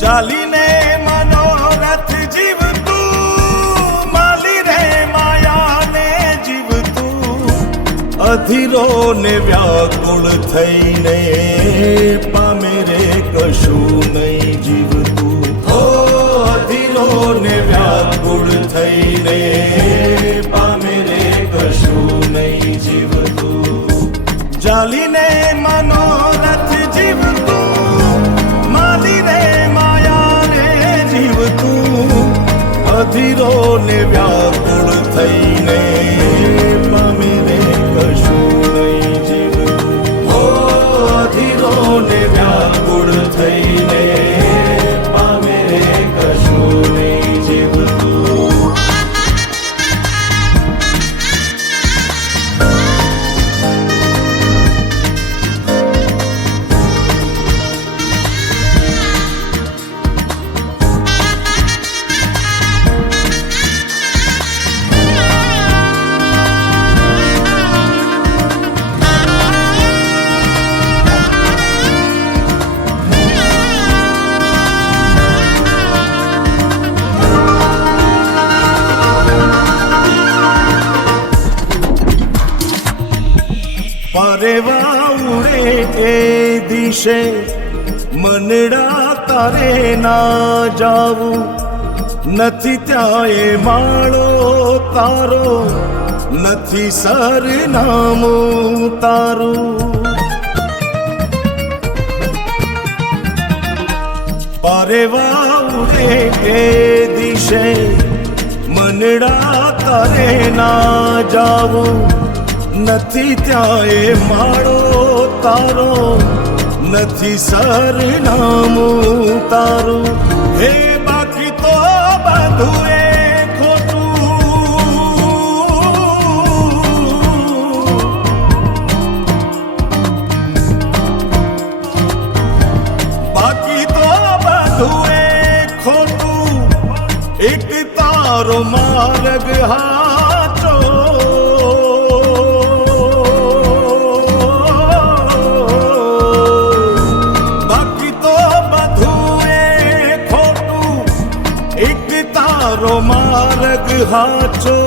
ચાલીને મનોરથ જીવતું, માલી રે માયાને જીવતું, અધીરો ને વ્યાકુળ થઈને પામે રે કશું નહીં જીવતું. ઓ અધીરો ને વ્યાકુળ થઈને પામે રે કશું નહીં જીવતું. ચાલીને મનોરથ જીવતું, માલી રે અધીરો ને વ્યાકુળ થઈને પામે રે કશું નહીં જીવતું. ઓ અધીરો ને વ્યાકુળ થઈને પામે રે કશું નહીં જીવતું. પરેવા ઉડે એ દિશે મનડા તારે ના જાવું, નથી ત્યાં એ માળો તારો, નથી સરનામું તારું. પરેવા ઉડે એ દિશે મનડા તારે ના જાવું, નથી ત્યાં એ માળો તારો, નથી સરનામું તારું. હે બાકી તો બધું એ ખોટું, બાકી તો બધું એ ખોટું, એક તારો માર્ગ હાચો. માર્ગ હાચો,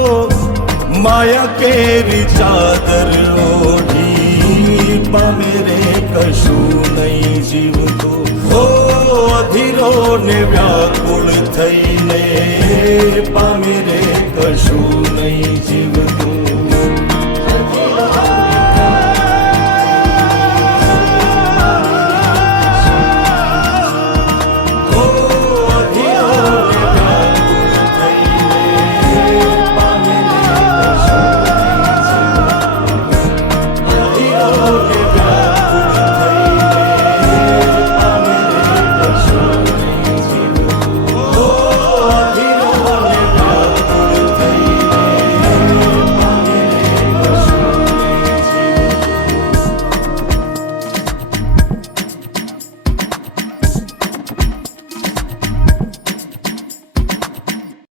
માયા કેરી ચાદર ઓઢી પામે રે કશું નહીં જીવતું. ઓ અધીરો ને વ્યાકુળ થઈને પામે રે કશું